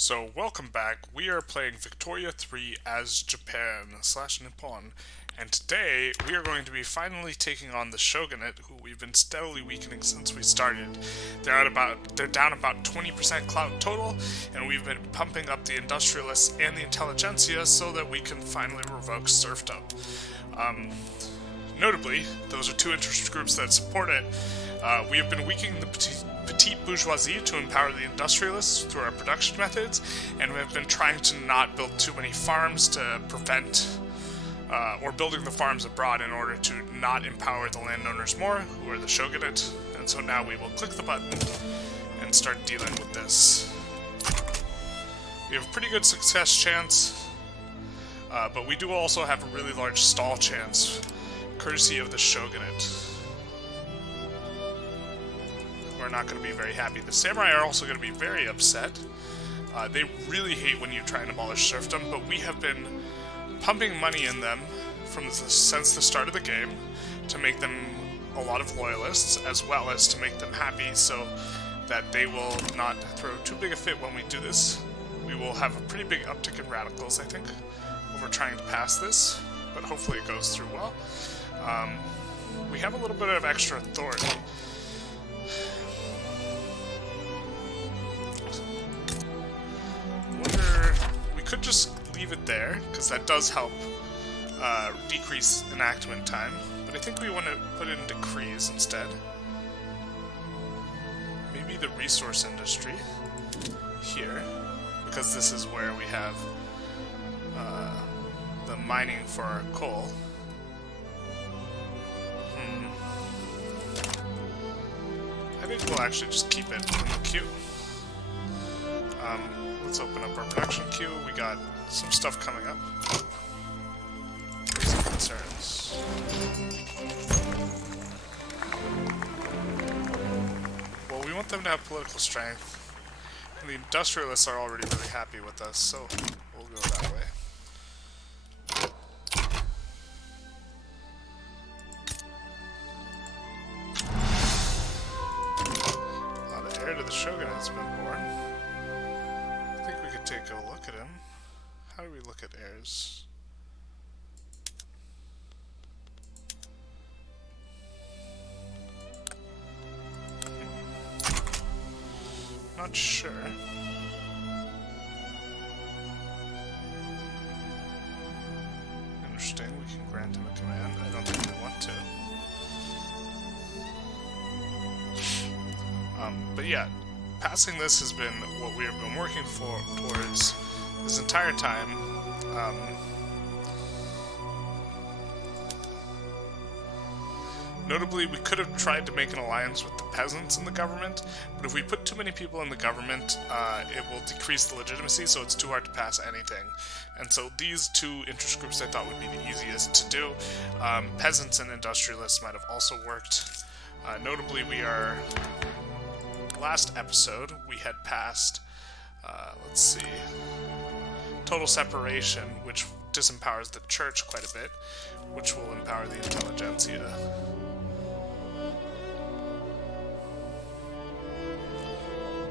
So, welcome back. We are playing Victoria 3 as Japan / Nippon, and today we are going to be finally taking on the Shogunate, who we've been steadily weakening since we started. They're down about 20% clout total, and we've been pumping up the Industrialists and the Intelligentsia so that we can finally revoke Serfdom. Notably, those are two interest groups that support it. We have been weakening the petite bourgeoisie to empower the industrialists through our production methods, and we have been trying to not build too many farms to prevent, or building the farms abroad in order to not empower the landowners more, who are the Shogunate. And so now we will click the button and start dealing with this. We have a pretty good success chance, but we do also have a really large stall chance, courtesy of the Shogunate. We're not going to be very happy. The samurai are also going to be very upset. They really hate when you try and abolish serfdom, but we have been pumping money in them since the start of the game to make them a lot of loyalists, as well as to make them happy so that they will not throw too big a fit when we do this. We will have a pretty big uptick in radicals, I think, when we're trying to pass this, but hopefully it goes through well. We have a little bit of extra authority. We could just leave it there, because that does help decrease enactment time, but I think we want to put in decrees instead. Maybe the resource industry here, because this is where we have the mining for our coal. I think we'll actually just keep it in the queue. Let's open up our production queue. We got some stuff coming up. Some concerns. Well, we want them to have political strength. And the industrialists are already really happy with us, so we'll go that way. The heir to the Shogunate has been born. I think we could take a look at him. How do we look at heirs? Not sure. Interesting, we can grant him a command. I don't think we want to. But yeah, passing this has been what we have been working towards this entire time. Notably, we could have tried to make an alliance with the peasants in the government, but if we put too many people in the government, it will decrease the legitimacy, so it's too hard to pass anything. And so these two interest groups I thought would be the easiest to do. Peasants and industrialists might have also worked. Notably, last episode, we had passed, let's see, total separation, which disempowers the church quite a bit, which will empower the intelligentsia.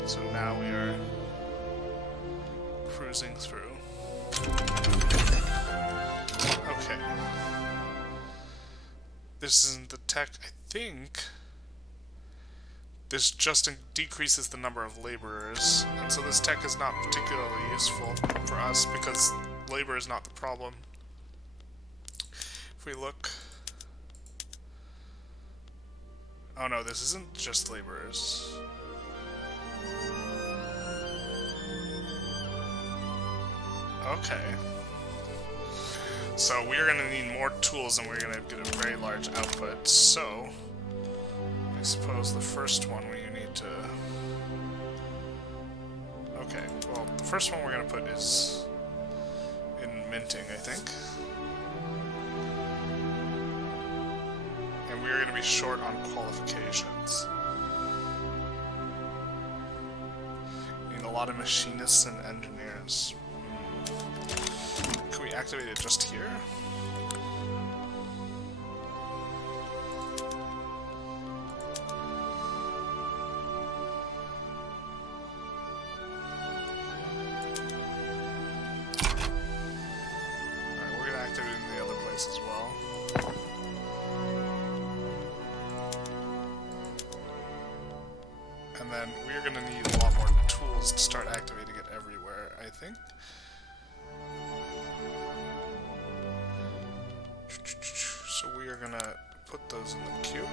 So now we are cruising through. Okay. This isn't the tech, I think. This just decreases the number of laborers, and so this tech is not particularly useful for us because labor is not the problem. If we look... Oh no, this isn't just laborers. Okay. So we're going to need more tools and we're going to get a very large output, so... I suppose the first one we need to... Okay, well, the first one we're going to put is in minting, I think. And we are going to be short on qualifications. We need a lot of machinists and engineers. Can we activate it just here? this as well. And then we're going to need a lot more tools to start activating it everywhere, I think. So we are going to put those in the queue.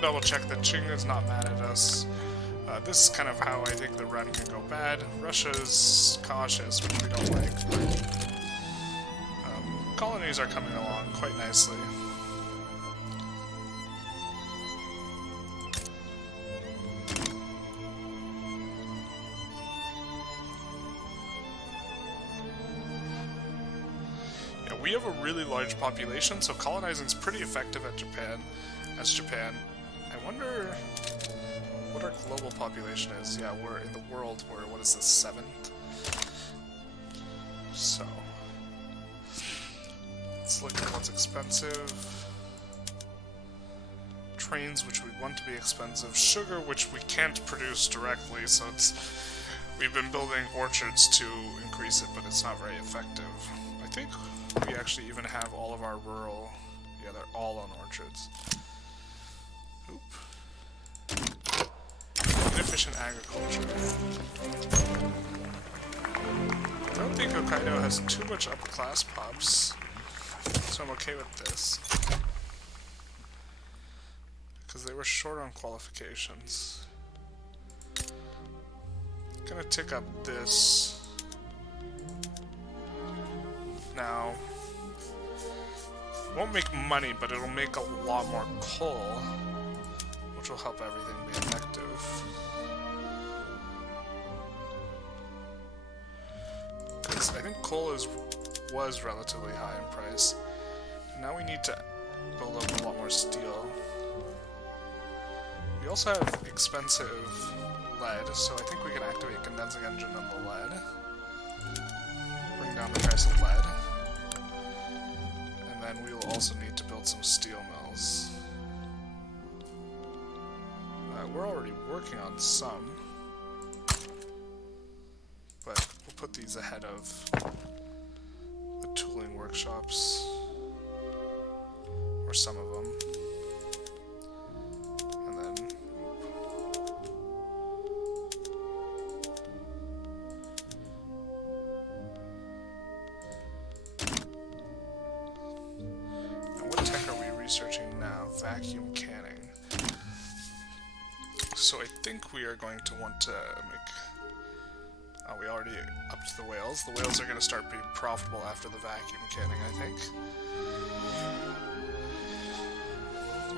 Double check that Qing is not mad at us. This is kind of how I think the run can go bad. Russia's cautious, which we don't like. Colonies are coming along quite nicely. Yeah, we have a really large population, so colonizing is pretty effective at Japan. I wonder what our global population is. Yeah, we're in the world, we're, what is this, 7th? So, let's look at what's expensive. Trains, which we want to be expensive. Sugar, which we can't produce directly, so we've been building orchards to increase it, but it's not very effective. I think we actually even have all of our rural, yeah, they're all on orchards. Oop. Inefficient agriculture. I don't think Hokkaido has too much upper class pops, so I'm okay with this. Because they were short on qualifications. Gonna tick up this. Now, won't make money, but it'll make a lot more coal, which will help everything be effective. Because I think coal was relatively high in price. Now we need to build up a lot more steel. We also have expensive lead, so I think we can activate condensing engine on the lead. Bring down the price of lead. And then we will also need to build some steel mills. We're already working on some, but we'll put these ahead of the tooling workshops, or some of them, and then now what tech are we researching now? Vacuum canning. So I think we are going to want to make... Oh, we already upped the whales. The whales are going to start being profitable after the vacuum canning, I think.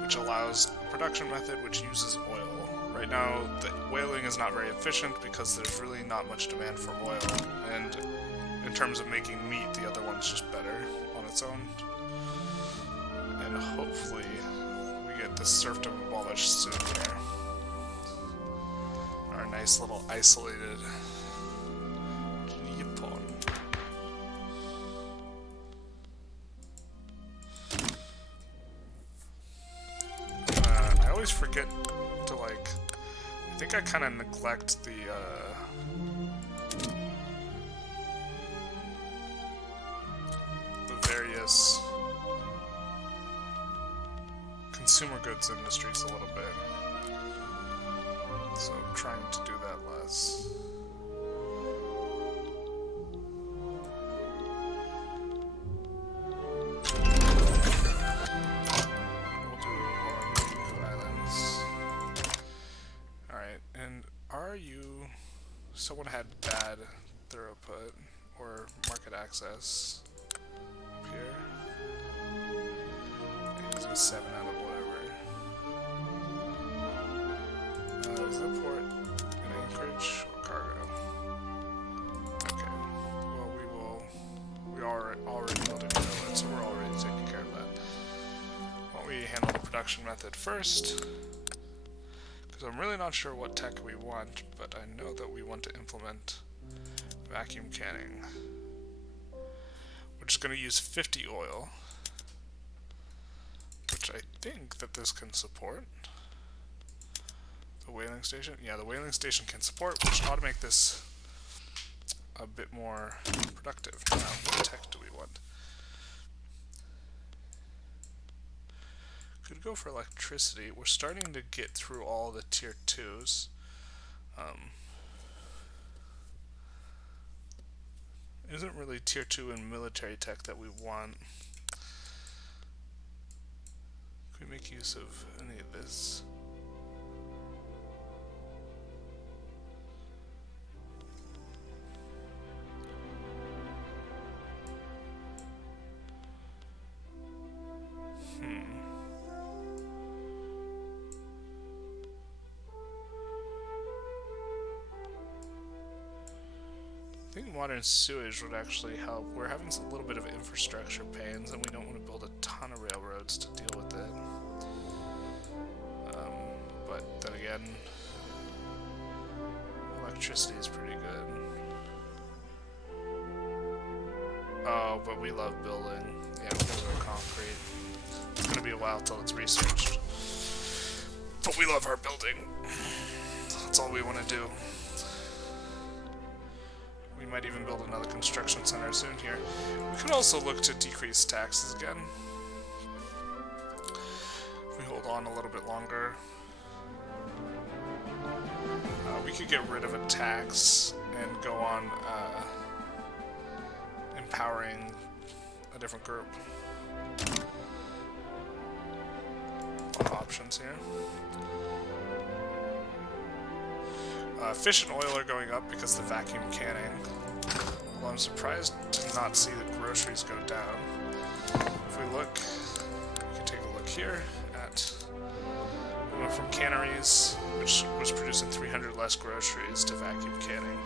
Which allows a production method which uses oil. Right now, the whaling is not very efficient because there's really not much demand for oil. And in terms of making meat, the other one's just better on its own. And hopefully we get the serfdom abolished soon here. Our nice little isolated Nippon. I always forget to, like, I think I kind of neglect the various consumer goods industries a little bit. So I'm trying to do that less. We'll do Oligopoly Islands. Alright, and are you... Someone had bad throughput, or market access up here. And using 7 out of whatever. Is the port in Anchorage or cargo? Okay. Well, we are already building it, so we're already taking care of that. Why don't we handle the production method first? Because I'm really not sure what tech we want, but I know that we want to implement vacuum canning. We're just going to use 50 oil, which I think that this can support. The whaling station? Yeah, the whaling station can support, which ought to make this a bit more productive. Now, what tech do we want? Could go for electricity. We're starting to get through all the tier 2s. Isn't really tier 2 and military tech that we want. Can we make use of any of this? I think modern sewage would actually help. We're having a little bit of infrastructure pains, and we don't want to build a ton of railroads to deal with it. But then again, electricity is pretty good. Oh, but we love building. Yeah, we can go concrete. It's going to be a while till it's researched. But we love our building. That's all we want to do. We might even build another construction center soon here. We could also look to decrease taxes again. If we hold on a little bit longer. We could get rid of a tax and go on empowering a different group. A lot of options here. Fish and oil are going up because of the vacuum canning. Well, I'm surprised to not see the groceries go down. If we look, we can take a look here at... We went from canneries, which was producing 300 less groceries, to vacuum canning.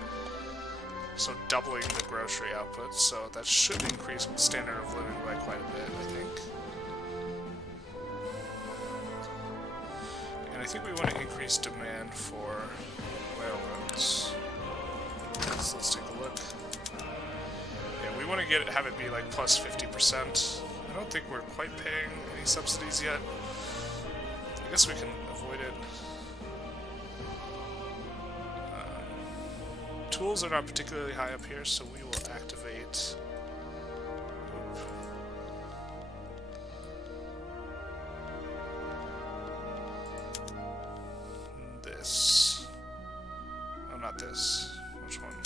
So doubling the grocery output, so that should increase standard of living by quite a bit, I think. And I think we want to increase demand for railroads. So let's take a look. Yeah, we want to have it be like plus 50%. I don't think we're quite paying any subsidies yet. I guess we can avoid it. Tools are not particularly high up here, so we will activate. This. Oh, not this. Which one?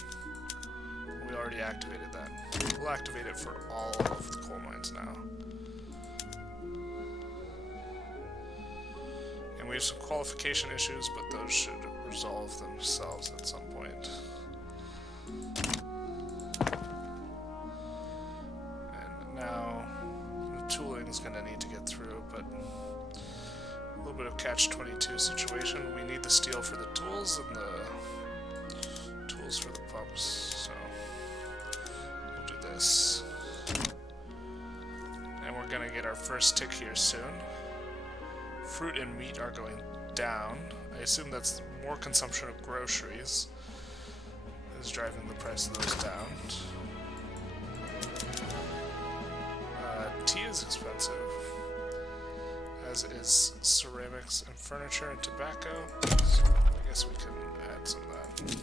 We already activated that. We'll activate it for all of the coal mines now. And we have some qualification issues, but those should resolve themselves at some point. And now the tooling is going to need to get through, but a little bit of catch-22 situation. We need the steel for the tools and the tools for the pumps, so we'll do this. And we're going to get our first tick here soon. Fruit and meat are going down. I assume that's more consumption of groceries is driving the price of those down. Tea is expensive, as is ceramics and furniture and tobacco. So I guess we can add some of that.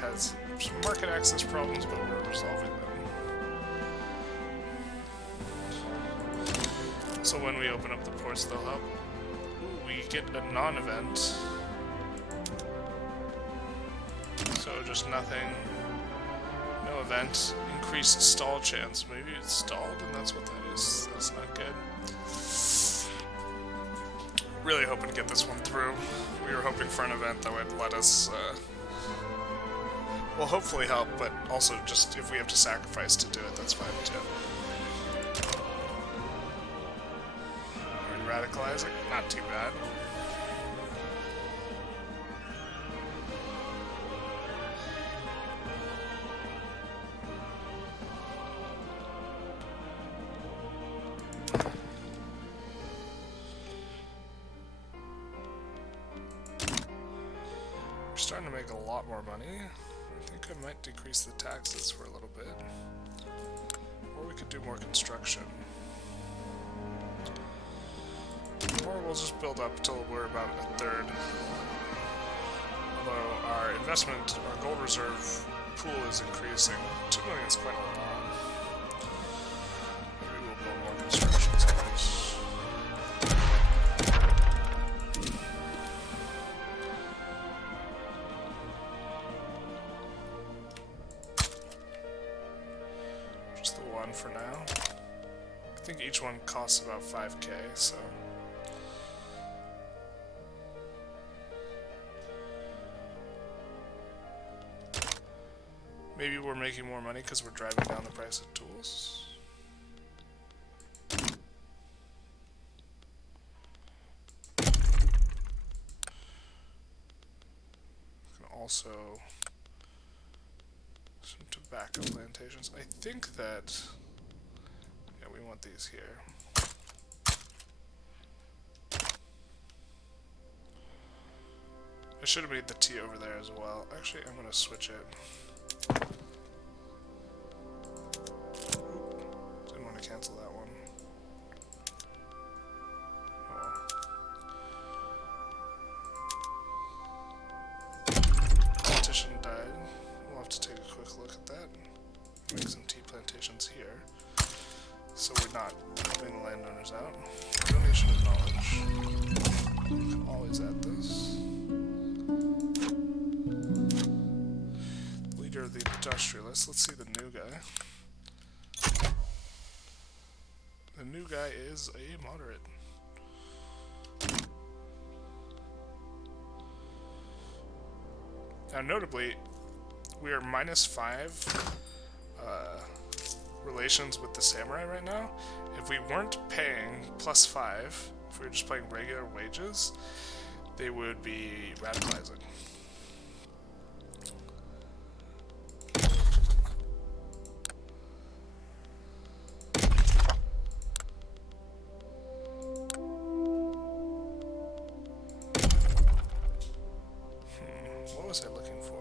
Has some market access problems, but we're resolving them. So when we open up the ports, they'll help. Ooh, we get a non-event. So just nothing. No event. Increased stall chance. Maybe it's stalled and that's what that is. That's not good. Really hoping to get this one through. We were hoping for an event that would let us will hopefully help, but also just if we have to sacrifice to do it, that's fine too. Are we radicalizing? Not too bad. make a lot more money. I think I might decrease the taxes for a little bit. Or we could do more construction. Or we'll just build up till we're about a third. Although our investment, our gold reserve pool is increasing. 2 million is quite a lot. Maybe we'll build more construction centers. Just the one for now. I think each one costs about 5k, so... Maybe we're making more money because we're driving down the price of tools. We can also some tobacco plantations. I think that yeah, we want these here. I should have made the tea over there as well. Actually, I'm going to switch it. Didn't want to cancel that one. Politician died. We'll have to take a quick look at that. Make some tea plantations here. So we're not helping the landowners out. Donation of knowledge. We can always add this. The Industrialists. Let's see the new guy. The new guy is a moderate. Now, notably, we are -5 relations with the samurai right now. If we weren't paying +5, if we were just paying regular wages, they would be radicalizing. What was I looking for?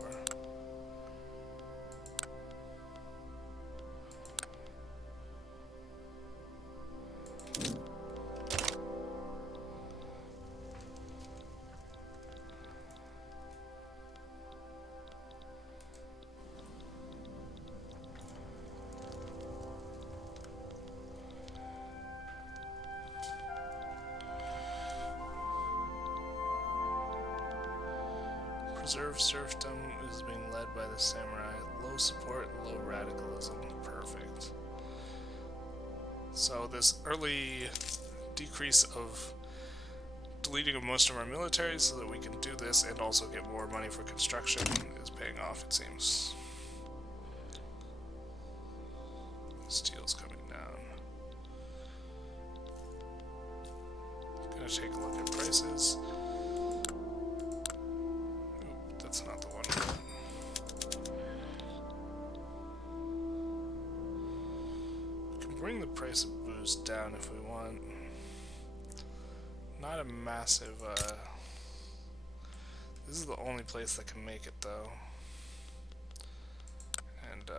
Preserve serfdom is being led by the samurai. Low support, low radicalism. Perfect. So this early decrease of deleting of most of our military so that we can do this and also get more money for construction is paying off, it seems. Steel's coming down. Gonna take a look at prices. That's not the one. We can bring the price of booze down if we want. Not a massive, this is the only place that can make it, though. And,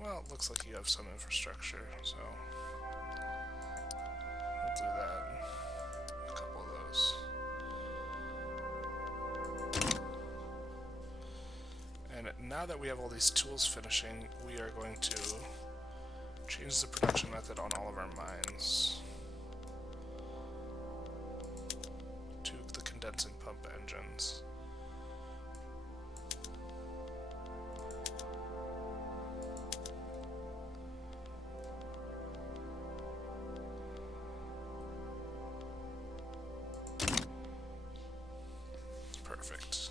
well, it looks like you have some infrastructure, so we'll do that. A couple of those. And now that we have all these tools finishing, we are going to change the production method on all of our mines to the condensing pump engines. Perfect.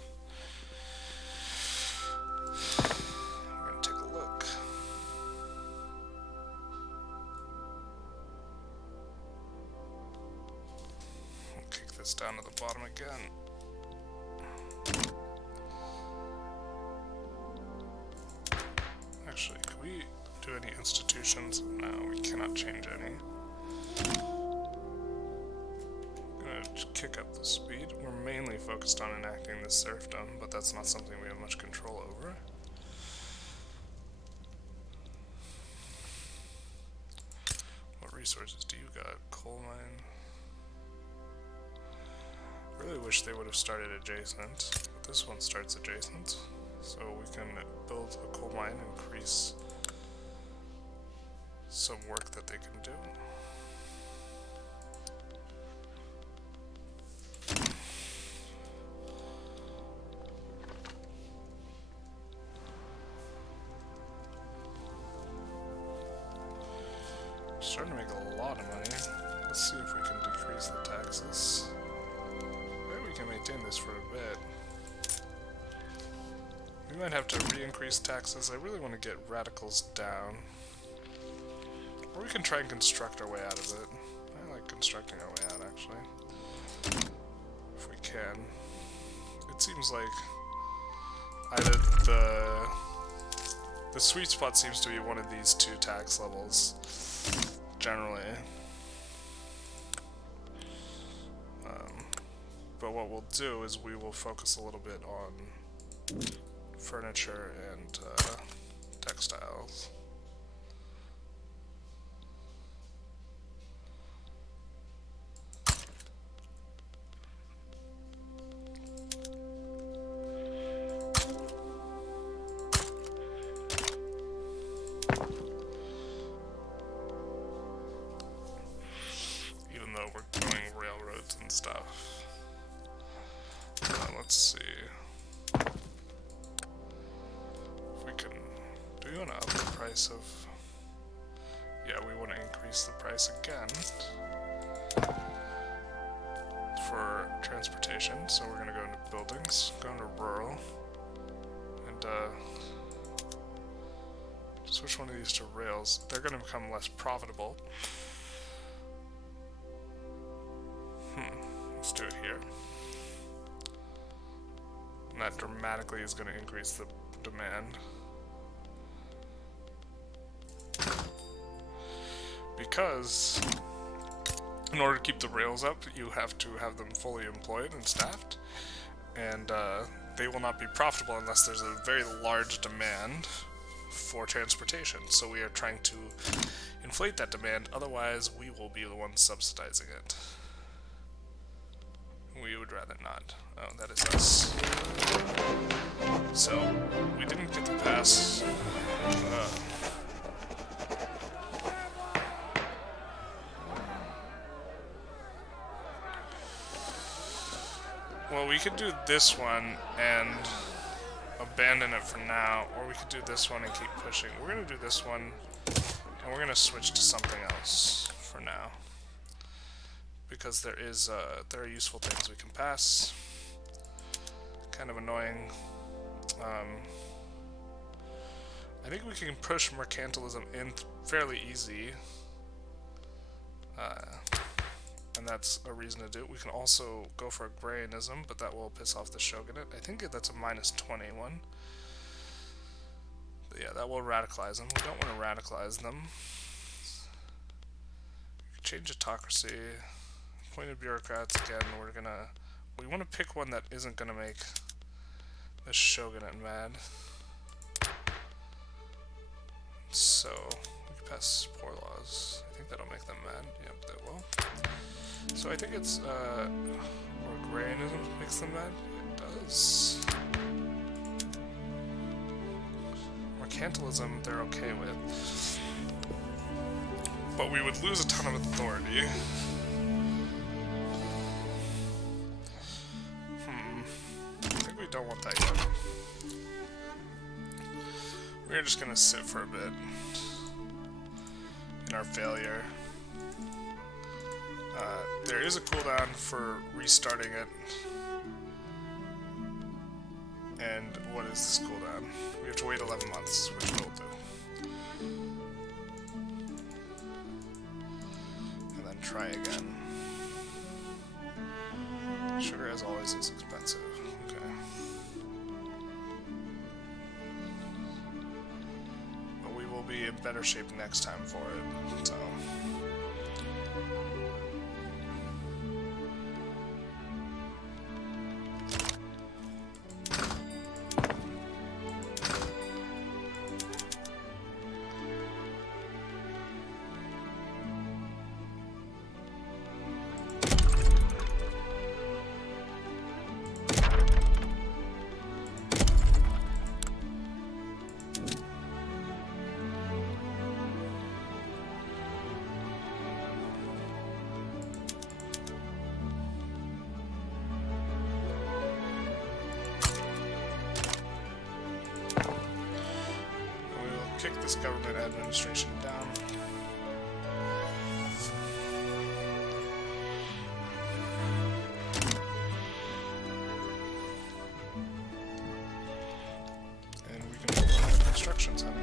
We're going to take a look. We'll kick this down to the bottom again. Actually, can we do any institutions? No, we cannot change any. I'm going to kick up the speed. We're mainly focused on enacting the serfdom, but that's not something we have much control over. What resources do you got? Coal mine. Really wish they would have started adjacent, but this one starts adjacent, so we can build a coal mine, increase some work that they can do. Starting to make a lot of money. Let's see if we can decrease the taxes. Maybe we can maintain this for a bit. We might have to re-increase taxes. I really want to get radicals down. Or we can try and construct our way out of it. I like constructing our way out, actually. If we can. It seems like either the sweet spot seems to be one of these two tax levels. Generally. But what we'll do is we will focus a little bit on furniture and textiles. Even though we're doing railroads and stuff. Let's see. If we can. Do we want to up the price of. Yeah, we want to increase the price again for transportation. So we're going to go into buildings, go into rural, and switch one of these to rails. They're going to become less profitable. Let's do it here. And that dramatically is going to increase the demand. Because in order to keep the rails up, you have to have them fully employed and staffed. And they will not be profitable unless there's a very large demand for transportation. So we are trying to inflate that demand, otherwise we will be the ones subsidizing it. We would rather not. Oh, that is us. So, we didn't get to pass. Well, we could do this one and abandon it for now, or we could do this one and keep pushing. We're going to do this one, and we're going to switch to something else for now. Because there are useful things we can pass. Kind of annoying. I think we can push Mercantilism in fairly easy. And that's a reason to do it. We can also go for agrarianism, but that will piss off the Shogunate. I think that's a -21. But yeah, that will radicalize them. We don't want to radicalize them. Change autocracy. Appointed bureaucrats again. We want to pick one that isn't gonna make the Shogunate mad. So we can pass poor laws. I think that'll make them mad. Yep, that will. So I think it's agrarianism makes them mad. It does. Mercantilism they're okay with, but we would lose a ton of authority. Don't want that yet. We're just gonna sit for a bit in our failure. There is a cooldown for restarting it. And what is this cooldown? We have to wait 11 months, which we'll do. And then try again. Sugar, as always, is expensive. Be in better shape next time for it, so this government administration down. And we can build a construction center.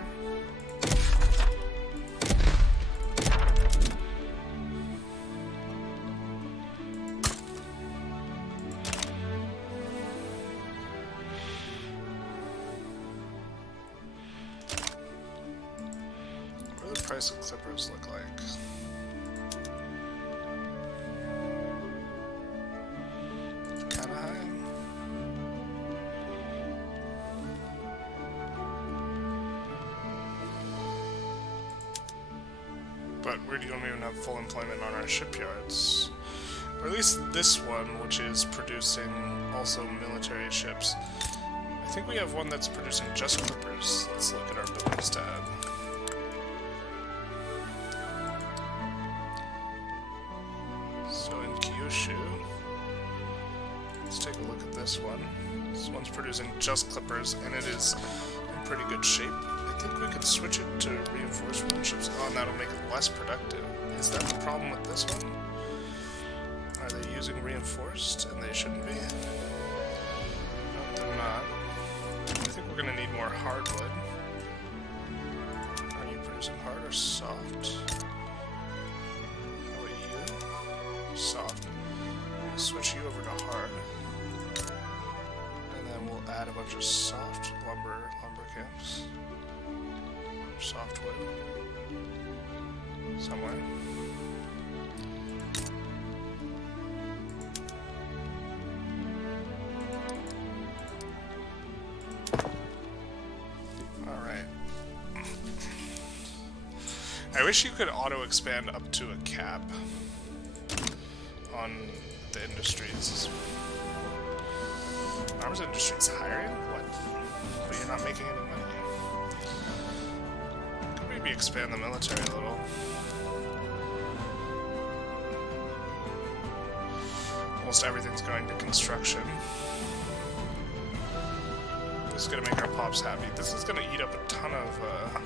Price of clippers look like. Kinda high. But we don't even have full employment on our shipyards. Or at least this one, which is producing also military ships. I think we have one that's producing just clippers. Let's look at our buildings tab. Let's take a look at this one. This one's producing just clippers, and it is in pretty good shape. I think we could switch it to reinforced wooden ships. Oh, and that'll make it less productive. Is that the problem with this one? Are they using reinforced, and they shouldn't be? No, they're not. I think we're going to need more hardwood. Are you producing hard or soft? How about you? Soft. We'll switch you over to hard. And then we'll add a bunch of soft lumber camps. Softwood. Somewhere. Alright. I wish you could auto-expand up to a cap on the industries. Arms industries hiring? What? But you're not making any money. Could maybe expand the military a little. Almost everything's going to construction. This is gonna make our pops happy. This is gonna eat up a ton of, oh,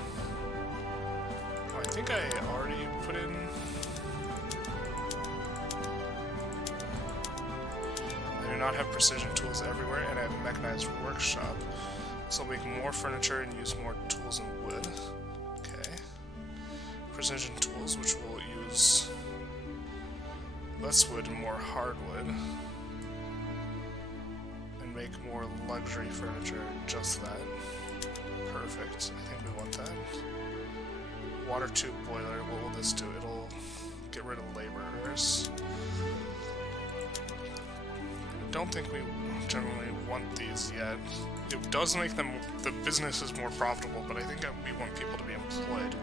I think I already put in... I do not have precision tools everywhere, and I have a mechanized workshop. This will make more furniture and use more tools and wood. Okay. Precision tools, which will use less wood and more hardwood. And make more luxury furniture, just that. Perfect. I think we want that. Water tube boiler, what will this do? It'll get rid of laborers. I don't think we generally want these yet. It does make them, the businesses more profitable, but I think we want people to be employed.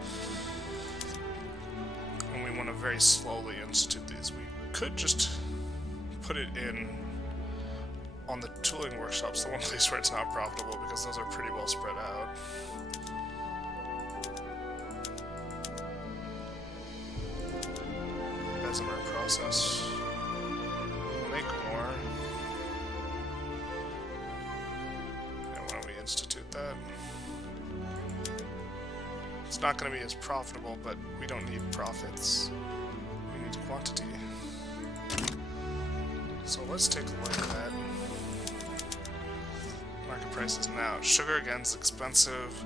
And we want to very slowly institute these. We could just put it in on the tooling workshops, the one place where it's not profitable, because those are pretty well spread out. Bessemer process. We'll make more. And why don't we institute that? It's not going to be as profitable, but we don't need profits. We need quantity. So let's take a look at that. Market prices now. Sugar again is expensive.